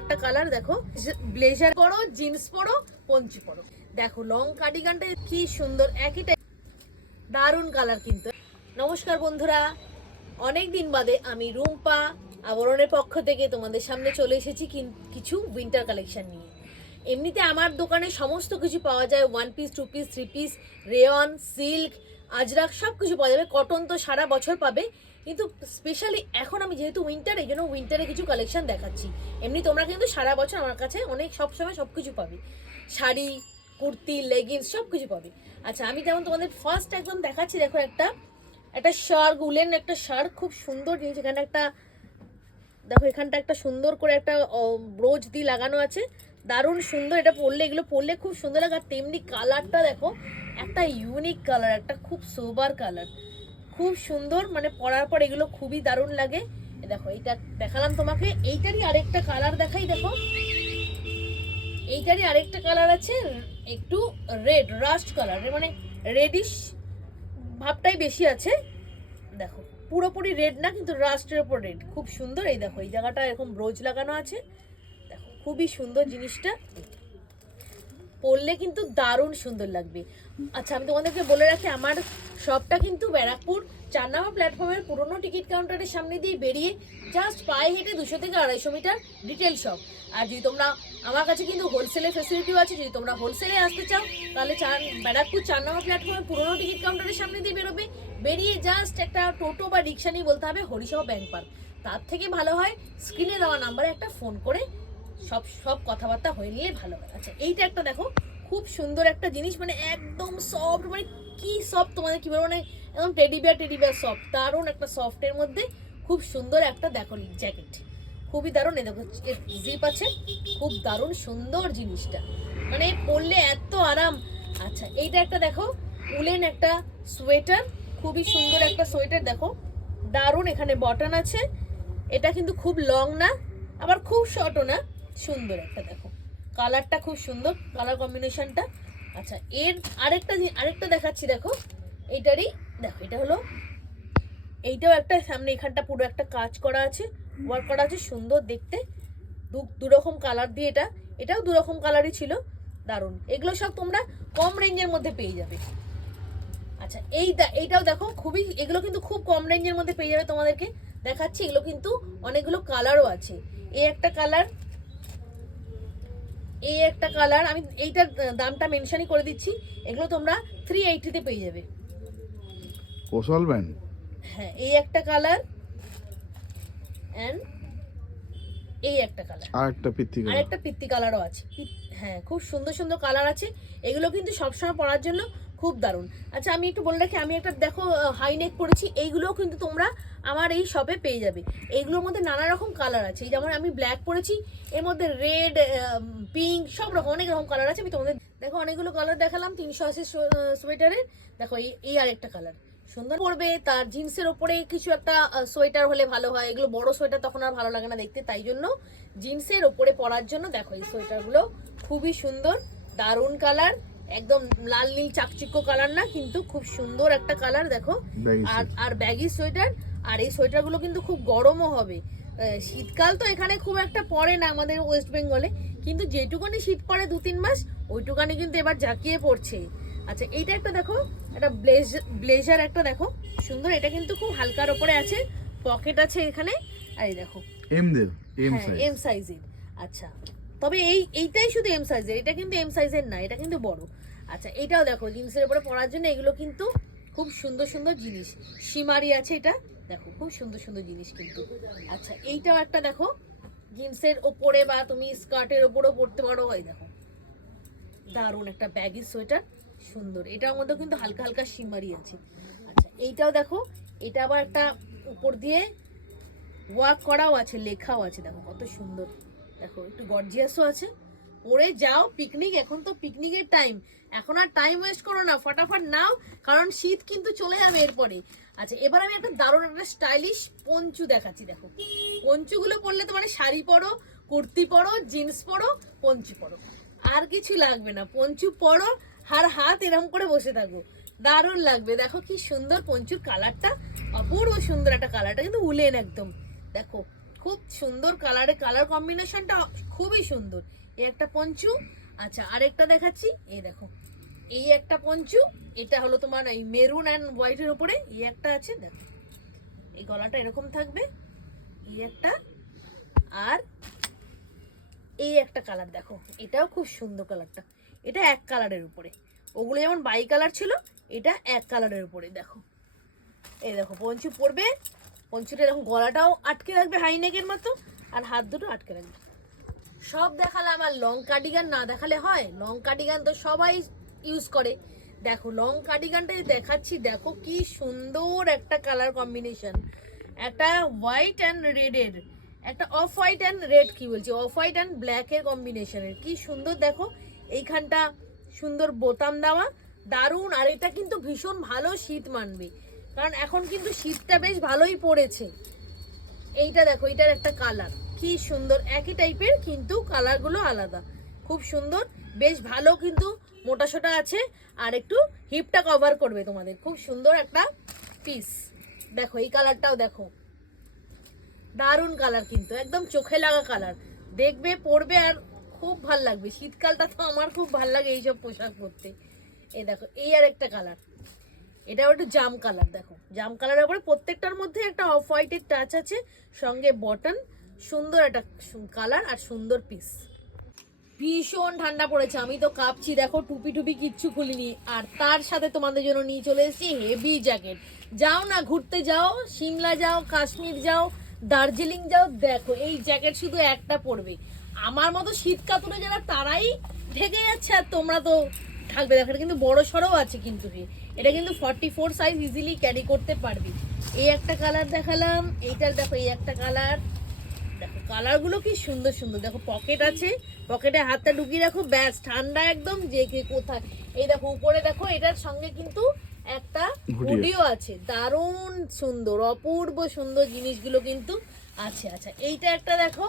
একটা কালার দেখো, ব্লেজার পরো, জিন্স পরো, পঞ্চি পরো, দেখো লং কার্ডিগানটা কি সুন্দর, একই টাইপ, দারুণ কালার কিন্তু। নমস্কার বন্ধুরা, অনেক দিন বাদে আমি রুম্পা আবরণের পক্ষ থেকে তোমাদের সামনে চলে এসেছি কিছু উইন্টার কালেকশন নিয়ে। এমনিতে আমার দোকানে সমস্ত কিছু পাওয়া যায়, 1 piece 2 piece 3 piece, rayon, silk, Ajrak সব কিছু পাওয়া যাবে। কটন তো সারা বছর পাবে, কিন্তু স্পেশালি এখন আমি যেহেতু উইন্টার, এই জন্য উইন্টারে কিছু কালেকশন দেখাচ্ছি। এমনি তোমরা কিন্তু সারা বছর আমার কাছে অনেক সবসময় সব কিছু পাবে, শাড়ি, কুর্তি, লেগিংস সব কিছু পাবে। আচ্ছা, আমি যেমন তোমাদের ফার্স্ট একদম দেখাচ্ছি, দেখো একটা শার্ক, উলেন একটা শার্ক, খুব সুন্দর জিনিস। এখানে একটা দেখো, এখানটা একটা সুন্দর করে একটা ব্রোচ দিয়ে লাগানো আছে, দারুণ সুন্দর। এটা পরলে, এগুলো পরলে খুব সুন্দর লাগে। আর তেমনি কালারটা দেখো, একটা ইউনিক কালার, একটা খুব সোবার কালার, খুব সুন্দর। মানে পরার পর এগুলো খুবই দারুণ লাগে। দেখো এইটা দেখালাম তোমাকে, এইটারই আরেকটা কালার দেখাই। দেখো এইটারই আরেকটা কালার আছে, একটু রেড, রাস্ট কালার, মানে রেডিশ ভাবটাই বেশি আছে। দেখো পুরোপুরি রেড না, কিন্তু রাস্টের ওপর রেড, খুব সুন্দর। এই দেখো এই জায়গাটা এরকম ব্রোচ লাগানো আছে, দেখো খুবই সুন্দর জিনিসটা, পরলে কিন্তু দারুণ সুন্দর লাগবে। আচ্ছা, আমি তোমাদেরকে বলে রাখি, আমার শপটা কিন্তু ব্যারাকপুর 4 নম্বর প্ল্যাটফর্মের পুরনো টিকিট কাউন্টারের সামনে দিয়ে বেরিয়ে জাস্ট পায়ে হেঁটে 200 থেকে 250 মিটার ডিটেল শপ। আর যদি তোমরা, আমার কাছে কিন্তু হোলসেলের ফেসিলিটিও আছে, যদি তোমরা হোলসেলে আসতে চাও তাহলে ব্যারাকপুর 4 নম্বর প্ল্যাটফর্মের পুরনো টিকিট কাউন্টারের সামনে দিয়ে বেরোবে, বেরিয়ে জাস্ট একটা টোটো বা রিক্সা নিয়ে বলতে হবে হরিসহ ব্যাংক পার্ক। তার থেকে ভালো হয় স্ক্রিনে দেওয়া নাম্বারে একটা ফোন করে সব কথাবার্তা হয়ে নিয়ে ভালো হয়। আচ্ছা, এইটা একটা দেখো, খুব সুন্দর একটা জিনিস, মানে একদম সফট, মানে কি সফট তোমাদের কি বলবো, মানে একদম টেডি বিয়ার সফট, দারুণ একটা সফটের মধ্যে খুব সুন্দর একটা দেখো জ্যাকেট, খুবই দারুণ। এই দেখো জিপ আছে, খুব দারুণ সুন্দর জিনিসটা, মানে পরলে এত আরাম। আচ্ছা, এইটা একটা দেখো, উলেন একটা সোয়েটার, খুবই সুন্দর একটা সোয়েটার, দেখো দারুণ। এখানে বটন আছে, এটা কিন্তু খুব লং না, আবার খুব শর্টও না, সুন্দর একটা দেখো কালারটা, খুব সুন্দর কালার কম্বিনেশনটা। আচ্ছা, এর আরেকটা দেখাচ্ছি, দেখো এইটারই, দেখো এটা হলো, এইটাও একটা সামনে এখানটা পুরো একটা কাজ করা আছে, ওয়ার্ক করা আছে, সুন্দর দেখতে, দুরকম কালার দিয়ে, এটাও দুরকম কালারই ছিল, দারুণ। এগুলো সব তোমরা কম রেঞ্জের মধ্যে পেয়ে যাবে। আচ্ছা, এইটাও দেখো, এগুলো কিন্তু খুব কম রেঞ্জের মধ্যে পেয়ে যাবে, তোমাদেরকে দেখাচ্ছি। এগুলো কিন্তু অনেকগুলো কালারও আছে, এই একটা কালার, আমি এইটার দামটা মেনশনই করে দিচ্ছি। এগুলো তোমরা 380 তে পেয়ে যাবে। কোশাল ব্যান্ড, হ্যাঁ, এই একটা কালার, এন্ড এই একটা কালার, আরেকটা পিত্তি কালারও আছে। হ্যাঁ, খুব সুন্দর সুন্দর কালার আছে, এগুলো কিন্তু সবসময় পরার জন্য খুব দারুণ। আচ্ছা, আমি একটু বলে রাখি, আমি একটা দেখো হাই নেক পরেছি, এইগুলোও কিন্তু তোমরা আমার এই শপে পেয়ে যাবে। এইগুলোর মধ্যে নানা রকম কালার আছে, যেমন আমি ব্ল্যাক পরেছি, এর মধ্যে রেড, পিঙ্ক, সব রকম অনেক রকম কালার আছে। আমি তোমাদের দেখো অনেকগুলো কালার দেখালাম 380 সোয়েটারের। দেখো এই আরেকটা কালার সুন্দর পড়বে, তার জিন্সের ওপরে কিছু একটা সোয়েটার হলে ভালো হয়। এগুলো বড় সোয়েটার তখন আর ভালো লাগে না দেখতে, তাই জন্য জিন্সের ওপরে পরার জন্য দেখো এই সোয়েটারগুলো খুবই সুন্দর, দারুণ কালার, একদম লাল নীল চাকচিক্য কালার না, কিন্তু খুব সুন্দর একটা কালার দেখো। আর ব্যাগি সোয়েটার, আর এই সোয়েটারগুলো কিন্তু খুব গরমও হবে। শীতকাল তো এখানে খুব একটা পড়ে না আমাদের ওয়েস্ট বেঙ্গলে, কিন্তু যেটুকানি শীত পড়ে 2-3 মাস, ওইটুকানি কিন্তু এবার জাঁকিয়ে পড়ছে। আচ্ছা, এইটা একটা দেখো, একটা ব্লেজার একটা দেখো সুন্দর, এটা কিন্তু খুব হালকার ওপরে আছে, পকেট আছে এখানে, আর এই দেখো এম সাইজের। আচ্ছা, তবে এইটাই শুধু এম সাইজের, এটা কিন্তু এম সাইজের না, এটা কিন্তু বড়। আচ্ছা, এটাও দেখো জিন্সের উপরে পরার জন্য, এগুলো কিন্তু খুব সুন্দর সুন্দর জিনিস, শিমারি আছে, এটা দেখো খুব সুন্দর সুন্দর জিনিস কিন্তু। আচ্ছা, এইটাও একটা দেখো, জিন্সের ওপরে বা তুমি স্কার্টের ওপরেও পরতে পারো। এই দেখো দারুণ একটা ব্যাগি সোয়েটার, সুন্দর, এটার মধ্যে কিন্তু হালকা হালকা শিমারি আছে। আচ্ছা, এইটাও দেখো, এটা আবার একটা উপর দিয়ে ওয়ার্ক করাও আছে, লেখাও আছে, দেখো কত সুন্দর, দেখো একটু গর্জিয়াসও আছে। পরে যাও পিকনিক, এখন তো পিকনিকের টাইম, এখন আর টাইম ওয়েস্ট করো না, ফটাফট নাও, কারণ শীত কিন্তু চলে যাবে এরপরে। আচ্ছা, এবার আমি একটা দারুণ একটা স্টাইলিশ পঞ্চু দেখাচ্ছি। দেখো পঞ্চুগুলো পরলে তো মানে শাড়ি পরো, কুর্তি পরো, জিন্স পরো, পঞ্চু পরো, আর কিছু লাগবে না, পঞ্চু পরো, আর হাত এরকম করে বসে থাকো, দারুণ লাগবে। দেখো কি সুন্দর পঞ্চুর কালারটা, অপূর্ব সুন্দর একটা কালারটা, কিন্তু উলেন একদম, দেখো খুব সুন্দর কালার কম্বিনেশনটা খুবই সুন্দর। এই একটা পঞ্চু। আচ্ছা আরেকটা দেখাচ্ছি, এই দেখো এই একটা পঞ্চু, এটা হলো তোমার এই মেরুন অ্যান্ড হোয়াইটের উপরে এই একটা আছে, দেখো এই গলাটা এরকম থাকবে, এই একটা, আর এই একটা কালার দেখো, এটাও খুব সুন্দর কালারটা, এটা এক কালারের উপরে, ওগুলো যেমন বাই কালার ছিল, এটা এক কালারের উপরে। দেখো এই দেখো পঞ্চু পরবে, পঞ্চুটা এরকম গলাটাও আটকে রাখবে হাইনেকের মতো, আর হাত দুটো আটকে রাখবে। সব দেখালাম, আর লং কার্ডিগান না দেখালে হয়? লং কার্ডিগান তো সবাই ইউজ করে। দেখো লং কার্ডিগানটা দেখাচ্ছি, দেখো কি সুন্দর একটা কালার কম্বিনেশন, একটা হোয়াইট অ্যান্ড রেডের, একটা অফ হোয়াইট অ্যান্ড রেড, কি বলছি, অফ হোয়াইট অ্যান্ড ব্ল্যাকের কম্বিনেশনের, কি সুন্দর দেখো। এইখানটা সুন্দর বোতাম দেওয়া, দারুণ। আর এটা কিন্তু ভীষণ ভালো শীত মানবে, কারণ এখন কিন্তু শীতটা বেশ ভালোই পড়েছে। এইটা দেখো, এটার একটা কালার কি সুন্দর, একই টাইপের কিন্তু কালারগুলো আলাদা, খুব সুন্দর, বেশ ভালো কিন্তু মোটা সোটা আছে, আর একটু হিপটা কভার করবে তোমাদের, খুব সুন্দর একটা পিস। দেখো এই কালারটাও দেখো, দারুণ কালার, কিন্তু একদম চোখে লাগা কালার, দেখবে পরবে আর খুব ভাল লাগবে। শীতকালটা তো আমার খুব ভাল লাগে এইসব পোশাক পরতে। এই দেখো এই আর একটা কালার, এটাও একটু জাম কালার, দেখো জাম কালারের উপরে প্রত্যেকটার মধ্যে একটা অফ হোয়াইটের টাচ আছে, সঙ্গে বটন, সুন্দর একটা কালার আর সুন্দর পিস। ভীষণ ঠান্ডা পড়েছে, আমি তো কাঁপছি, দেখো টুপি টুপি কিচ্ছু খুলিনি, আর তার সাথে তোমাদের জন্য নিয়ে চলে এসেছি হেভি জ্যাকেট। যাও না ঘুরতে যাও, সিমলা যাও, কাশ্মীর যাও, দার্জিলিং যাও, দেখো এই জ্যাকেট শুধু একটা পরবে, আমার মতো শীত কাতুরে যারা তারাই ঢেকে যাচ্ছে, আর তোমরা তো থাকবে। দেখো এটা কিন্তু বড় সড়ও আছে, কিন্তু এটা কিন্তু 44 সাইজ ইজিলি ক্যারি করতে পারবি। এই একটা কালার দেখালাম, এইটার দেখো এই একটা কালার, দেখো কালারগুলো কি সুন্দর সুন্দর, দেখো পকেট আছে, পকেটে হাতটা ঢুকিয়ে রাখো, ব্যাস ঠান্ডা একদম, যে কে কোথায়। এই দেখো উপরে দেখো, এটার সঙ্গে কিন্তু একটা হুডিও আছে, দারুণ সুন্দর, অপূর্ব সুন্দর জিনিসগুলো কিন্তু আছে। আচ্ছা এইটা একটা দেখো,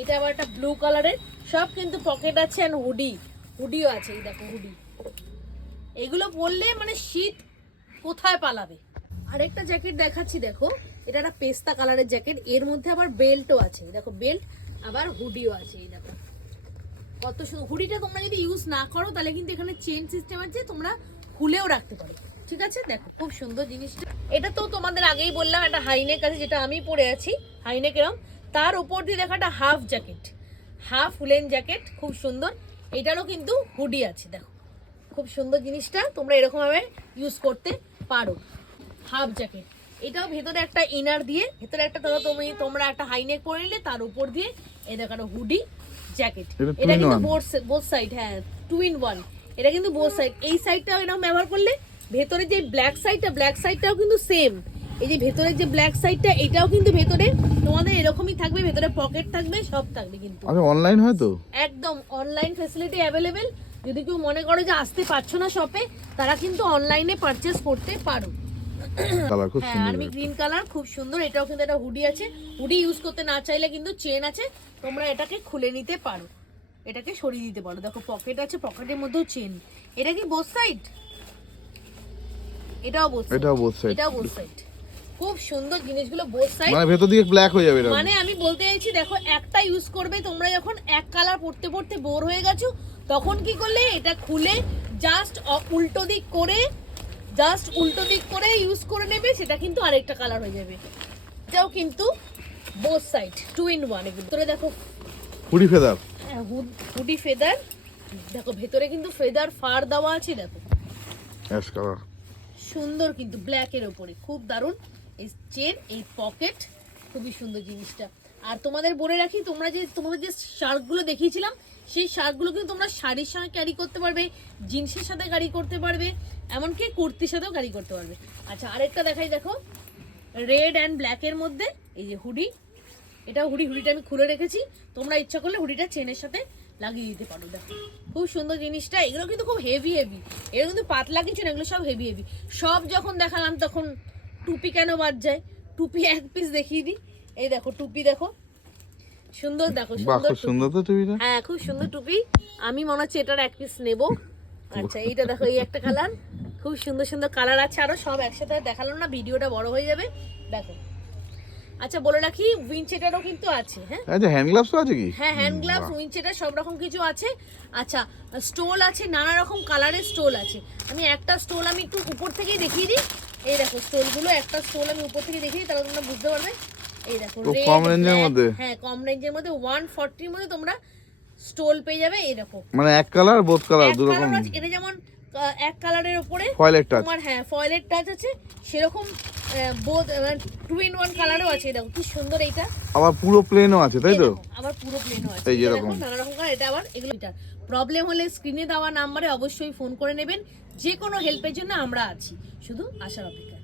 এটা আবার একটা ব্লু কালারের, সব কিন্তু পকেট আছে, আর হুডিও আছে, এই দেখো হুডি, এগুলো পরলে মানে শীত কোথায় পালাবে। আরেকটা জ্যাকেট দেখাচ্ছি, দেখো এটা একটা পেস্তা কালারের জ্যাকেট, এর মধ্যে আবার বেল্টও আছে, দেখো বেল্ট আবার হুডিও আছে, এই দেখো কত সুন্দর। হুডিটা তোমরা যদি ইউজ না করো তাহলে কিন্তু এখানে চেন সিস্টেম আছে, তোমরা খুলেও রাখতে পারো, ঠিক আছে। দেখো খুব সুন্দর জিনিসটা, এটা তো তোমাদের আগেই বললাম একটা হাইনেক আছে, যেটা আমি পরে আছি হাইনেক এরম, তার উপর দিয়ে দেখো একটা half jacket, half woollen jacket, খুব সুন্দর। এটারও কিন্তু হুডি আছে, দেখো খুব সুন্দর জিনিসটা, তোমরা এরকম ভাবে ইউজ করতে পারো। হাফ জ্যাকেট, এটাও ভেতরে একটা ইনার দিয়ে, ভেতরে একটা তোমরা একটা হাইনেক পরে নিলে, তার উপর দিয়ে এই দেখো হুডি জ্যাকেট, এটা কিন্তু বোথ সাইড, হ্যাঁ 2 in 1, এটা কিন্তু বোথ সাইড। এই সাইডটাও এরকম ব্যবহার করলে, ভেতরে যে ব্ল্যাক সাইডটাও কিন্তু সেম, এই যে ভেতরের যে ব্ল্যাক সাইডটা, এটাও কিন্তু ভেতরে তোমাদের এরকমই থাকবে, ভেতরে পকেট থাকবে, সব থাকবে কিন্তু। আচ্ছা অনলাইন হয় তো? একদম অনলাইন ফ্যাসিলিটি অ্যাভেলেবেল, যদি কেউ মনে করো যে আসতে পারছো না শপে, তারা কিন্তু অনলাইনে পারচেজ করতে পারো। কালার খুব সুন্দর, আর্মি গ্রিন কালার, খুব সুন্দর। এটাও কিন্তু একটা হুডি আছে, হুডি ইউজ করতে না চাইলে কিন্তু চেন আছে, তোমরা এটাকে খুলে নিতে পারো, এটাকে সরিয়ে দিতে পারো। দেখো পকেট আছে, পকেটের মধ্যেও চেন। এটা কি বোথ সাইড? এটাও বোথ সাইড, খুব সুন্দর জিনিসগুলো বোথ সাইড, মানে ভেতর দিকে ব্ল্যাক হয়ে যাবে। মানে আমি বলতে চাইছি দেখো, একটা ইউজ করবে তোমরা, যখন এক কালার পড়তে পড়তে বোর হয়ে গেছো, তখন কি করলে এটা খুলে জাস্ট উল্টো দিক করে ইউজ করে নেবে, সেটা কিন্তু আরেকটা কালার হয়ে যাবে। এটাও কিন্তু বোথ সাইড 2 in 1, এগুলো তোরে দেখো হুডি ফেদার, হ্যাঁ হুডি ফেদার, দেখো ভেতরে কিন্তু ফেদার ফার দেওয়া আছে, দেখো অ্যাশ কালার, সুন্দর কিন্তু ব্ল্যাকের উপরে, খুব দারুণ। এই চেন, এই পকেট, খুবই সুন্দর জিনিসটা। আর তোমাদের বলে রাখি, তোমাদের যে শার্টগুলো দেখিয়েছিলাম, সেই শার্টগুলো কিন্তু তোমরা শাড়ির সঙ্গে ক্যারি করতে পারবে, জিন্সের সাথে ক্যারি করতে পারবে, এমনকি কুর্তির সাথেও ক্যারি করতে পারবে। আচ্ছা আরেকটা দেখাই, দেখো রেড অ্যান্ড ব্ল্যাকের মধ্যে এই যে হুডি, এটা হুডিটা আমি খুলে রেখেছি, তোমরা ইচ্ছা করলে হুডিটা চেনের সাথে লাগিয়ে দিতে পারো। দেখো খুব সুন্দর জিনিসটা, এগুলো কিন্তু খুব হেভি, এগুলো কিন্তু পাতলা কিছু না, এগুলো সব হেভি। সব যখন দেখালাম তখন টুপি কেন বাদ যায়? টুপি এক পিস দেখিয়ে দিই, এই দেখো টুপি, দেখো সুন্দর, দেখো সুন্দর তো টুপিটা, হ্যাঁ খুব সুন্দর টুপি, আমি মনে হচ্ছে এটার এক পিস নেবো। আচ্ছা এইটা দেখো, এই একটা কালার, খুব সুন্দর সুন্দর কালার আছে, আরো সব একসাথে দেখালাম না, ভিডিওটা বড় হয়ে যাবে। দেখো আচ্ছা বলে রাখি উইনচেটারও কিন্তু আছে। হ্যাঁ আচ্ছা হ্যান্ড গ্লাভস আছে কি? হ্যাঁ হ্যান্ড গ্লাভস উইনচেটার সব রকম কিছু আছে। আচ্ছা স্টোল আছে, নানা রকম কালারের স্টোল আছে। আমি একটা স্টোল আমি একটু উপর থেকেই দেখিয়ে দিই। এই দেখো স্টোলগুলো, একটা স্টোল আমি উপর থেকে দেখিয়ে দিই, তাহলে তোমরা বুঝতে পারবে। এই দেখো তো কম রেঞ্জের মধ্যে, হ্যাঁ কম রেঞ্জের মধ্যে 140 এর মধ্যে তোমরা স্টোল পেয়ে যাবে। এই দেখো মানে এক কালার বোথ কালার এক দু কালার রকম আছে, এটা যেমন এক কালারের উপরে ফয়েলের টাচ, তোমার হ্যাঁ ফয়েলের টাচ আছে, সেরকম বোথ 2 in 1 কালারও আছে। দেখো কি সুন্দর এইটা, আবার পুরো প্লেনও আছে তাই এই তো? দেখো, আবার পুরো প্লেনও আছে। এই যে এটা এরকম। দেখো নানা রকম কালার। এটা আবার এগুলো প্রবলেম হলে স্ক্রিনে দেওয়া নাম্বারে অবশ্যই ফোন করে নেবেন। যে কোনো হেল্পের জন্য আমরা আছি, শুধু আসার অপেক্ষা।